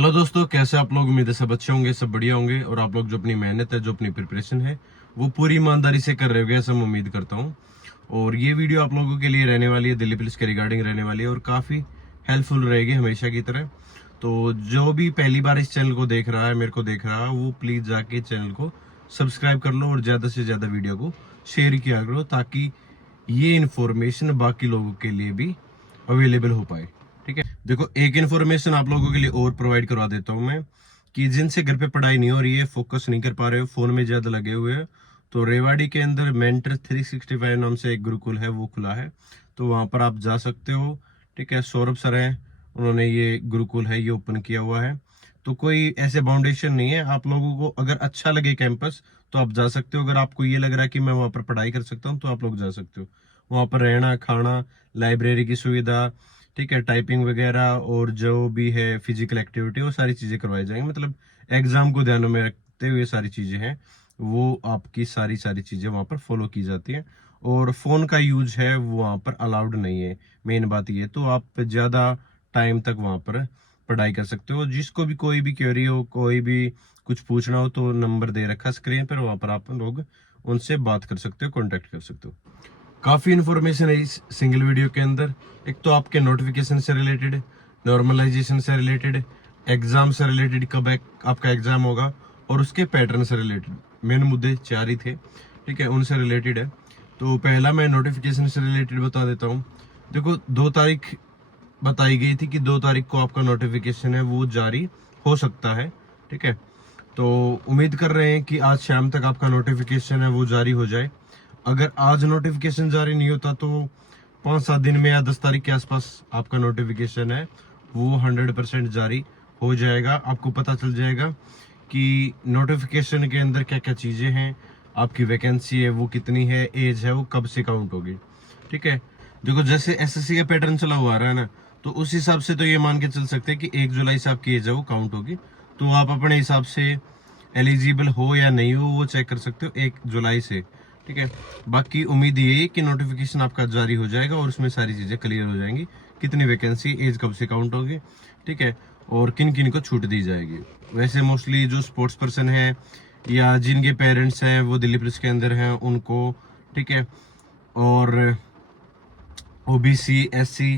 Hello दोस्तों, कैसे आप लोग? उम्मीद है सब अच्छे होंगे, सब बढ़िया होंगे और आप लोग जो अपनी मेहनत है, जो अपनी प्रिपरेशन है, वो पूरी ईमानदारी से कर रहे होगे, ऐसा मैं उम्मीद करता हूँ। और ये वीडियो आप लोगों के लिए रहने वाली है, दिल्ली पुलिस के रिगार्डिंग रहने वाली है और काफ़ी हेल्पफुल रहेगी हमेशा की तरह। तो जो भी पहली बार इस चैनल को देख रहा है, मेरे को देख रहा है, वो प्लीज़ जाके चैनल को सब्सक्राइब कर लो और ज़्यादा से ज़्यादा वीडियो को शेयर किया करो, ताकि ये इन्फॉर्मेशन बाकी लोगों के लिए भी अवेलेबल हो पाए। ठीक है, देखो एक इन्फॉर्मेशन आप लोगों के लिए और प्रोवाइड करवा देता हूँ मैं, कि जिनसे घर पे पढ़ाई नहीं हो रही है, फोकस नहीं कर पा रहे हो, फोन में ज्यादा लगे हुए हैं, तो रेवाड़ी के अंदर मेंटर 365 नाम से एक गुरुकुल है, वो खुला है। तो वहां पर आप जा सकते हो। ठीक है, सौरभ सर हैं, उन्होंने ये गुरुकुल है ये ओपन किया हुआ है। तो कोई ऐसे बाउंडेशन नहीं है, आप लोगों को अगर अच्छा लगे कैंपस तो आप जा सकते हो। अगर आपको ये लग रहा है कि मैं वहां पर पढ़ाई कर सकता हूँ तो आप लोग जा सकते हो। वहां पर रहना, खाना, लाइब्रेरी की सुविधा, ठीक है, टाइपिंग वगैरह और जो भी है फिजिकल एक्टिविटी, वो सारी चीजें करवाई जाएंगी। मतलब एग्जाम को ध्यान में रखते हुए सारी चीजें हैं, वो आपकी सारी सारी चीजें वहां पर फॉलो की जाती हैं। और फोन का यूज है वो वहां पर अलाउड नहीं है, मेन बात ये। तो आप ज्यादा टाइम तक वहां पर पढ़ाई कर सकते हो। जिसको भी कोई भी क्वेरी हो, कोई भी कुछ पूछना हो, तो नंबर दे रखा स्क्रीन पर, वहां पर आप लोग उनसे बात कर सकते हो, कांटेक्ट कर सकते हो। काफी इंफॉर्मेशन है इस सिंगल वीडियो के अंदर। एक तो आपके नोटिफिकेशन से रिलेटेड, नॉर्मलाइजेशन से रिलेटेड, एग्जाम से रिलेटेड, कब आपका एग्जाम होगा, और उसके पैटर्न से रिलेटेड। मेन मुद्दे चार ही थे, ठीक है, उनसे रिलेटेड है। तो पहला मैं नोटिफिकेशन से रिलेटेड बता देता हूँ। देखो 2 तारीख बताई गई थी कि 2 तारीख को आपका नोटिफिकेशन है वो जारी हो सकता है। ठीक है, तो उम्मीद कर रहे हैं कि आज शाम तक आपका नोटिफिकेशन है वो जारी हो जाए। अगर आज नोटिफिकेशन जारी नहीं होता तो 5-7 दिन में या 10 तारीख के आसपास आपका नोटिफिकेशन है वो 100% जारी हो जाएगा। आपको पता चल जाएगा कि नोटिफिकेशन के अंदर क्या क्या चीजें हैं, आपकी वैकेंसी है वो कितनी है, एज है वो कब से काउंट होगी। ठीक है, देखो जैसे एसएससी का पैटर्न चला हुआ आ रहा है ना, तो उस हिसाब से तो ये मान के चल सकते हैं कि 1 जुलाई से आपकी एज है वो काउंट होगी। तो आप अपने हिसाब से एलिजिबल हो या नहीं हो वो चेक कर सकते हो 1 जुलाई से। ठीक है, बाकी उम्मीद ये है कि नोटिफिकेशन आपका जारी हो जाएगा और उसमें सारी चीजें क्लियर हो जाएंगी, कितनी वैकेंसी, एज कब से काउंट होगी, ठीक है, और किन किन को छूट दी जाएगी। वैसे मोस्टली जो स्पोर्ट्स पर्सन है या जिनके पेरेंट्स हैं वो दिल्ली पुलिस के अंदर हैं उनको, ठीक है, और ओबीसी, एससी,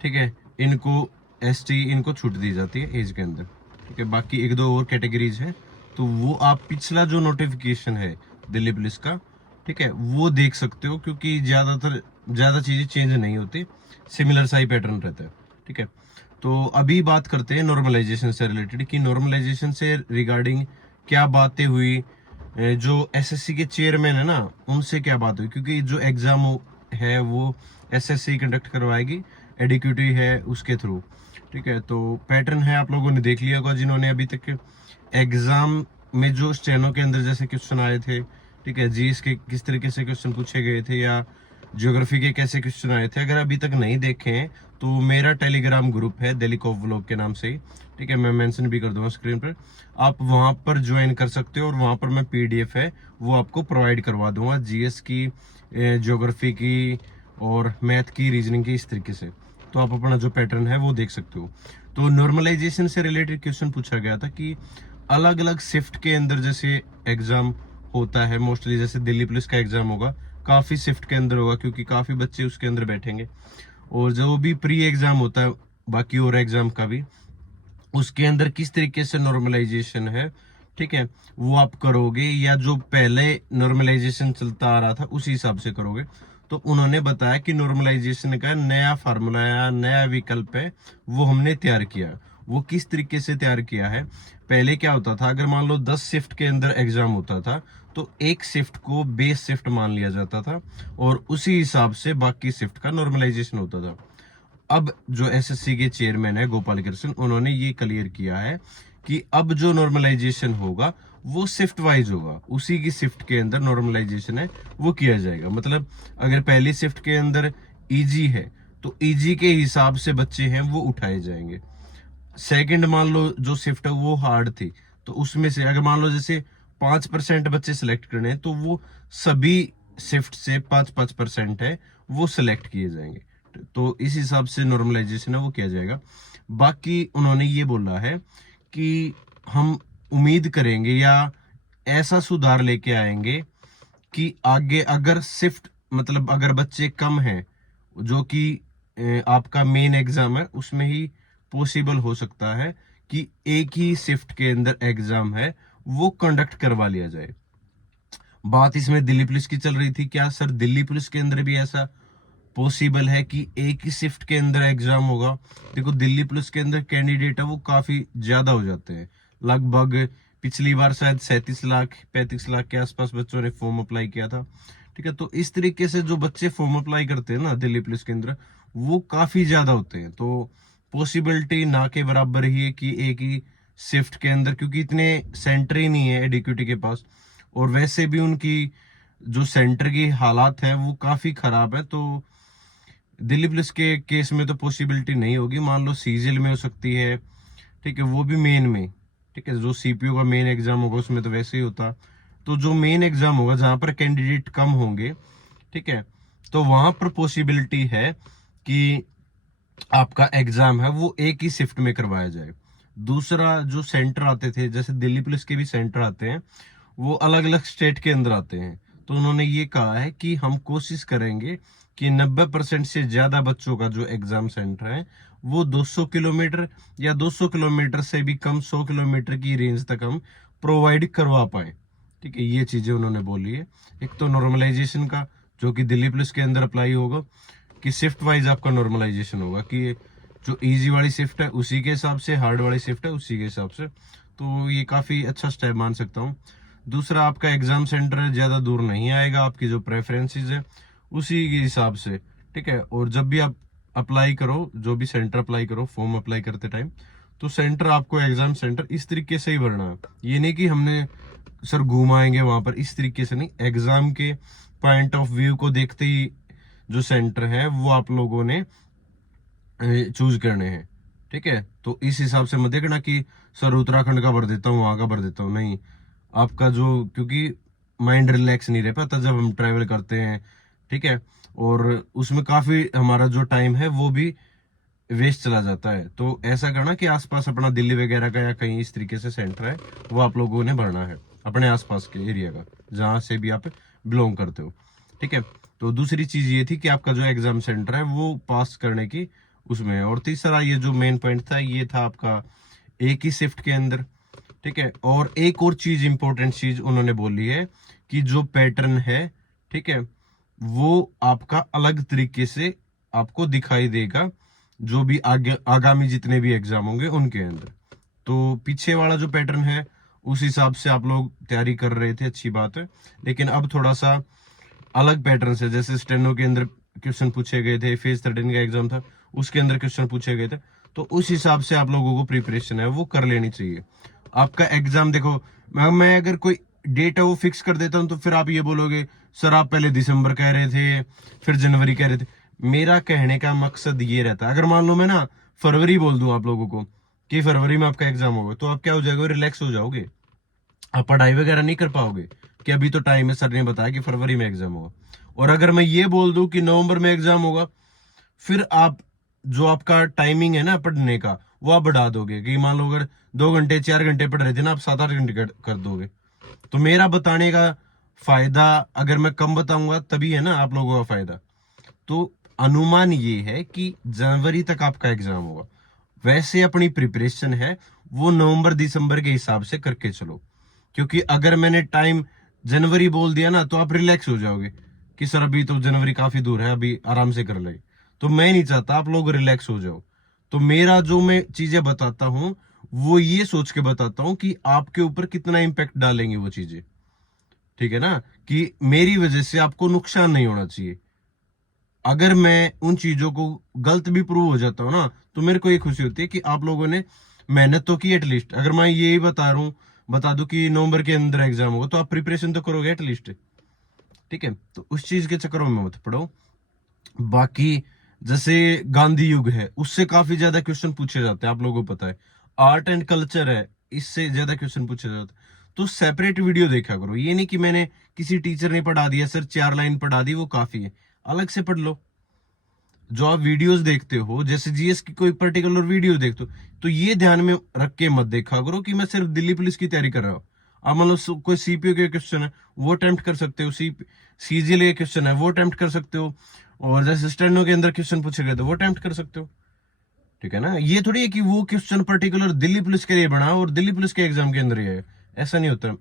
ठीक है, इनको, एसटी, इनको छूट दी जाती है एज के अंदर। ठीक है, बाकी एक दो और कैटेगरीज है, तो वो आप पिछला जो नोटिफिकेशन है दिल्ली पुलिस का, ठीक है, वो देख सकते हो, क्योंकि ज्यादा चीजें चेंज नहीं होती, सिमिलर सा ही पैटर्न रहता है। ठीक है, तो अभी बात करते हैं नॉर्मलाइजेशन से रिलेटेड, कि नॉर्मलाइजेशन से रिगार्डिंग क्या बातें हुई। जो एसएससी के चेयरमैन है ना, उनसे क्या बात हुई, क्योंकि जो एग्जाम है वो एसएससी कंडक्ट करवाएगी, एडिक्यूटी है उसके थ्रू। ठीक है, तो पैटर्न है आप लोगों ने देख लिया होगा जिन्होंने अभी तक एग्जाम में जो स्टेनो के अंदर जैसे क्वेश्चन आए थे, ठीक है, जीएस के किस तरीके से क्वेश्चन पूछे गए थे या ज्योग्राफी के कैसे क्वेश्चन आए थे, अगर अभी तक नहीं देखे हैं तो मेरा टेलीग्राम ग्रुप है दिल्ली कॉप व्लॉग के नाम से ही, ठीक है, मैं मेंशन भी कर दूंगा स्क्रीन पर, आप वहां पर ज्वाइन कर सकते हो। और वहां पर मैं पीडीएफ है वो आपको प्रोवाइड करवा दूंगा, जीएस की, ज्योग्राफी की और मैथ की, रीजनिंग की, इस तरीके से। तो आप अपना जो पैटर्न है वो देख सकते हो। तो नॉर्मलाइजेशन से रिलेटेड क्वेश्चन पूछा गया था कि अलग अलग शिफ्ट के अंदर जैसे एग्जाम होता है, मोस्टली जैसे दिल्ली पुलिस का एग्जाम होगा काफी शिफ्ट के अंदर होगा, क्योंकि काफी बच्चे उसके अंदर बैठेंगे। और जो भी प्री एग्जाम होता है बाकी और एग्जाम का भी, उसके अंदर किस तरीके से नॉर्मलाइजेशन है, ठीक है, वो आप करोगे या जो पहले नॉर्मलाइजेशन चलता आ रहा था उसी हिसाब से करोगे। तो उन्होंने बताया कि नॉर्मलाइजेशन का नया फार्मूला या नया विकल्प है वो हमने तैयार किया। वो किस तरीके से तैयार किया है, पहले क्या होता था, अगर मान लो 10 शिफ्ट के अंदर एग्जाम होता था तो एक शिफ्ट को बेस शिफ्ट मान लिया जाता था और उसी हिसाब से बाकी शिफ्ट का नॉर्मलाइजेशन होता था। अब जो एसएससी के चेयरमैन है गोपाल कृष्ण, उन्होंने ये क्लियर किया है कि अब जो नॉर्मलाइजेशन होगा वो शिफ्ट वाइज होगा, उसी की शिफ्ट के अंदर नॉर्मलाइजेशन है वो किया जाएगा। मतलब अगर पहली शिफ्ट के अंदर ईजी है तो ईजी के हिसाब से बच्चे हैं वो उठाए जाएंगे। सेकंड मान लो जो शिफ्ट है वो हार्ड थी, तो उसमें से अगर मान लो जैसे 5% बच्चे सिलेक्ट करने हैं तो वो सभी शिफ्ट से 5-5% है वो सिलेक्ट किए जाएंगे। तो इस हिसाब से नॉर्मलाइजेशन है वो किया जाएगा। बाकी उन्होंने ये बोला है कि हम उम्मीद करेंगे या ऐसा सुधार लेके आएंगे कि आगे अगर शिफ्ट मतलब अगर बच्चे कम हैं, जो कि आपका मेन एग्जाम है उसमें ही पॉसिबल हो सकता है कि एक ही शिफ्ट के अंदर एग्जाम है वो कंडक्ट करवा लिया जाए। बात इसमें दिल्ली पुलिस की चल रही थी, क्या सर दिल्ली पुलिस के अंदर भी ऐसा पॉसिबल है कि एक ही शिफ्ट के अंदर एग्जाम होगा? देखो दिल्ली पुलिस के अंदर कैंडिडेट है वो काफी ज्यादा हो जाते हैं, लगभग पिछली बार शायद 37 लाख 35 लाख के आसपास बच्चों ने फॉर्म अप्लाई किया था। ठीक है, तो इस तरीके से जो बच्चे फॉर्म अप्लाई करते हैं ना दिल्ली पुलिस के अंदर, वो काफी ज्यादा होते हैं। तो पॉसिबिलिटी ना के बराबर ही है कि एक ही शिफ्ट के अंदर, क्योंकि इतने सेंटर ही नहीं है एडीक्यूटी के पास, और वैसे भी उनकी जो सेंटर की हालात है वो काफी खराब है। तो दिल्ली पुलिस के केस में तो पॉसिबिलिटी नहीं होगी, मान लो सीजीएल में हो सकती है। ठीक है, वो भी मेन में। ठीक है, जो सीपीओ का मेन एग्जाम होगा उसमें तो वैसे ही होता। तो जो मेन एग्जाम होगा जहां पर कैंडिडेट कम होंगे, ठीक है, तो वहां पर पॉसिबिलिटी है कि आपका एग्जाम है वो एक ही शिफ्ट में करवाया जाए। दूसरा, जो सेंटर आते थे जैसे दिल्ली पुलिस के भी सेंटर आते हैं, वो अलग अलग स्टेट के अंदर आते हैं। तो उन्होंने ये कहा है कि हम कोशिश करेंगे कि 90% से ज्यादा बच्चों का जो एग्जाम सेंटर है वो 200 किलोमीटर या 200 किलोमीटर से भी कम 100 किलोमीटर की रेंज तक हम प्रोवाइड करवा पाए। ठीक है, ये चीजें उन्होंने बोली है। एक तो नॉर्मलाइजेशन का, जो कि दिल्ली पुलिस के अंदर अप्लाई होगा, कि शिफ्ट वाइज आपका नॉर्मलाइजेशन होगा, कि जो इजी वाली शिफ्ट है उसी के हिसाब से, हार्ड वाली शिफ्ट है उसी के हिसाब से। तो ये काफी अच्छा स्टेप मान सकता हूँ। दूसरा, आपका एग्जाम सेंटर ज्यादा दूर नहीं आएगा, आपकी जो प्रेफरेंसेस है उसी के हिसाब से। ठीक है, और जब भी आप अप्लाई करो, जो भी सेंटर अप्लाई करो, फॉर्म अप्लाई करते टाइम, तो सेंटर आपको एग्जाम सेंटर इस तरीके से ही भरना है। ये नहीं कि हमने सर घुमाएंगे वहां पर, इस तरीके से नहीं। एग्जाम के पॉइंट ऑफ व्यू को देखते ही जो सेंटर है वो आप लोगों ने चूज करने हैं। ठीक है, तो इस हिसाब से मत देखना कि सर उत्तराखंड का भर देता हूँ, वहां का भर देता हूँ, नहीं। आपका जो, क्योंकि माइंड रिलैक्स नहीं रह पाता जब हम ट्रैवल करते हैं। ठीक है, और उसमें काफी हमारा जो टाइम है वो भी वेस्ट चला जाता है। तो ऐसा करना कि आसपास अपना दिल्ली वगैरह का या कहीं इस तरीके से सेंटर है वो आप लोगों ने भरना है, अपने आसपास के एरिया का, जहां से भी आप बिलोंग करते हो। ठीक है, तो दूसरी चीज ये थी कि आपका जो एग्जाम सेंटर है वो पास करने की उसमें है। और तीसरा, ये जो मेन पॉइंट था ये था आपका एक ही शिफ्ट के अंदर। ठीक है, और एक और चीज, इंपॉर्टेंट चीज उन्होंने बोली है कि जो पैटर्न है, ठीक है, वो आपका अलग तरीके से आपको दिखाई देगा जो भी आगे आगामी जितने भी एग्जाम होंगे उनके अंदर। तो पीछे वाला जो पैटर्न है उस हिसाब से आप लोग तैयारी कर रहे थे, अच्छी बात है। लेकिन अब थोड़ा सा अलग पैटर्न से, जैसे स्टेनो के अंदर क्वेश्चन पूछे गए थे, फेज 13 का एग्जाम था उसके अंदर क्वेश्चन पूछे गए थे, तो उस हिसाब से आप लोगों को प्रिपरेशन है वो कर लेनी चाहिए। आपका एग्जाम देखो, मैं अगर कोई डेट है वो फिक्स कर देता हूँ तो फिर आप ये बोलोगे सर आप पहले दिसंबर कह रहे थे फिर जनवरी कह रहे थे। मेरा कहने का मकसद ये रहता है, अगर मान लो मैं ना फरवरी बोल दूं आप लोगों को कि फरवरी में आपका एग्जाम होगा, तो आप क्या हो जाओगे, रिलैक्स हो जाओगे, आप पढ़ाई वगैरह नहीं कर पाओगे कि अभी तो टाइम है, सर ने बताया कि फरवरी में एग्जाम होगा। और अगर मैं ये बोल दूं कि नवंबर में एग्जाम होगा, फिर आप जो आपका टाइमिंग है ना पढ़ने का वो आप बढ़ा दोगे, कि मान लो अगर 2 घंटे 4 घंटे पढ़ रहे थे ना, आप 7-8 घंटे कर दोगे। तो मेरा बताने का फायदा, अगर मैं कम बताऊंगा तभी है ना आप लोगों का फायदा। तो अनुमान ये है कि जनवरी तक आपका एग्जाम होगा। वैसे अपनी प्रिपरेशन है वो नवंबर दिसंबर के हिसाब से करके चलो, क्योंकि अगर मैंने टाइम जनवरी बोल दिया ना तो आप रिलैक्स हो जाओगे कि सर अभी तो जनवरी काफी दूर है, अभी आराम से कर ले। तो मैं नहीं चाहता आप लोग रिलैक्स हो जाओ। तो मेरा जो मैं चीजें बताता हूं वो ये सोच के बताता हूं कि आपके ऊपर कितना इम्पैक्ट डालेंगे वो चीजें। ठीक है ना, कि मेरी वजह से आपको नुकसान नहीं होना चाहिए। अगर मैं उन चीजों को गलत भी प्रूव हो जाता हूँ ना, तो मेरे को ये खुशी होती है कि आप लोगों ने मेहनत तो की एटलीस्ट। अगर मैं यही बता दूं कि नवंबर के अंदर एग्जाम होगा, तो आप प्रिपरेशन तो करोगे एटलीस्ट। ठीक है, तो उस चीज के चक्करों में मत पड़ो। बाकी जैसे गांधी युग है उससे काफी ज्यादा क्वेश्चन पूछे जाते हैं, आप लोगों को पता है। आर्ट एंड कल्चर है, इससे ज्यादा क्वेश्चन पूछे जाते हैं। तो सेपरेट वीडियो देखा करो, ये नहीं कि मैंने किसी टीचर ने पढ़ा दिया सर 4 लाइन पढ़ा दी वो काफी है, अलग से पढ़ लो। जो आप वीडियोस देखते हो, जैसे जीएस की कोई पर्टिकुलर वीडियो देखते हो, तो ये ध्यान में रख के मत देखा करो कि मैं सिर्फ दिल्ली पुलिस की तैयारी कर रहा हूँ। आप मतलब कोई सीपीओ के क्वेश्चन है वो अटेम्प्ट कर सकते हो, सीजीएल के क्वेश्चन है वो अटेम्प्ट कर सकते हो, और जैसे स्टेनो के अंदर क्वेश्चन पूछे गए तो वो अटेम्प्ट कर सकते हो। ठीक है ना, ये थोड़ी है कि वो क्वेश्चन पर्टिकुलर दिल्ली पुलिस के लिए बना और दिल्ली पुलिस के एग्जाम के अंदर ही है, ऐसा नहीं होता।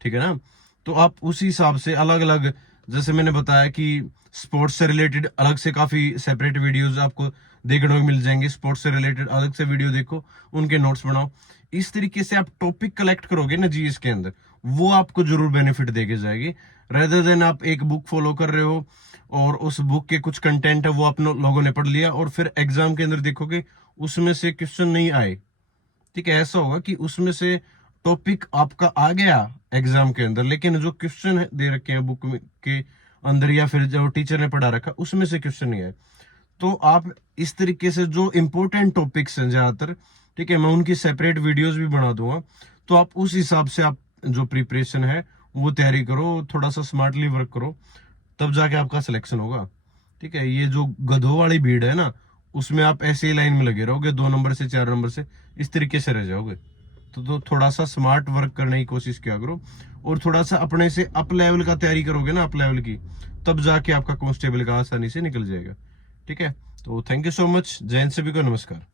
ठीक है ना, तो आप उसी हिसाब से अलग अलग, जैसे मैंने बताया कि स्पोर्ट्स से रिलेटेड अलग से काफी सेपरेट वीडियोस आपको देखने को मिल जाएंगे, स्पोर्ट्स से रिलेटेड अलग से वीडियो देखो, उनके नोट्स बनाओ। इस तरीके से आप टॉपिक कलेक्ट करोगे ना जीएस के अंदर, वो आपको जरूर बेनिफिट देके जाएगी, रेदर देन आप एक बुक फॉलो कर रहे हो और उस बुक के कुछ कंटेंट है वो आप लोगों ने पढ़ लिया और फिर एग्जाम के अंदर देखोगे उसमें से क्वेश्चन नहीं आए। ठीक है, ऐसा होगा कि उसमें से टॉपिक आपका आ गया एग्जाम के अंदर, लेकिन जो क्वेश्चन दे रखे हैं बुक के अंदर या फिर जो टीचर ने पढ़ा रखा उसमें से क्वेश्चन नहीं आए। तो आप इस तरीके से जो इंपॉर्टेंट टॉपिक्स हैं ज्यादातर, ठीक है, मैं उनकी सेपरेट वीडियोस भी बना दूंगा, तो आप उस हिसाब से आप जो प्रिपरेशन है वो तैयारी करो, थोड़ा सा स्मार्टली वर्क करो, तब जाके आपका सिलेक्शन होगा। ठीक है, ये जो गधों वाली भीड़ है ना, उसमें आप ऐसे ही लाइन में लगे रहोगे 2 नंबर से 4 नंबर से, इस तरीके से रह जाओगे। तो थोड़ा सा स्मार्ट वर्क करने की कोशिश किया करो और थोड़ा सा अपने से अप लेवल का तैयारी करोगे ना, अप लेवल की, तब जाके आपका कांस्टेबल का आसानी से निकल जाएगा। ठीक है, तो थैंक यू सो मच, जय हिंद, सभी को नमस्कार।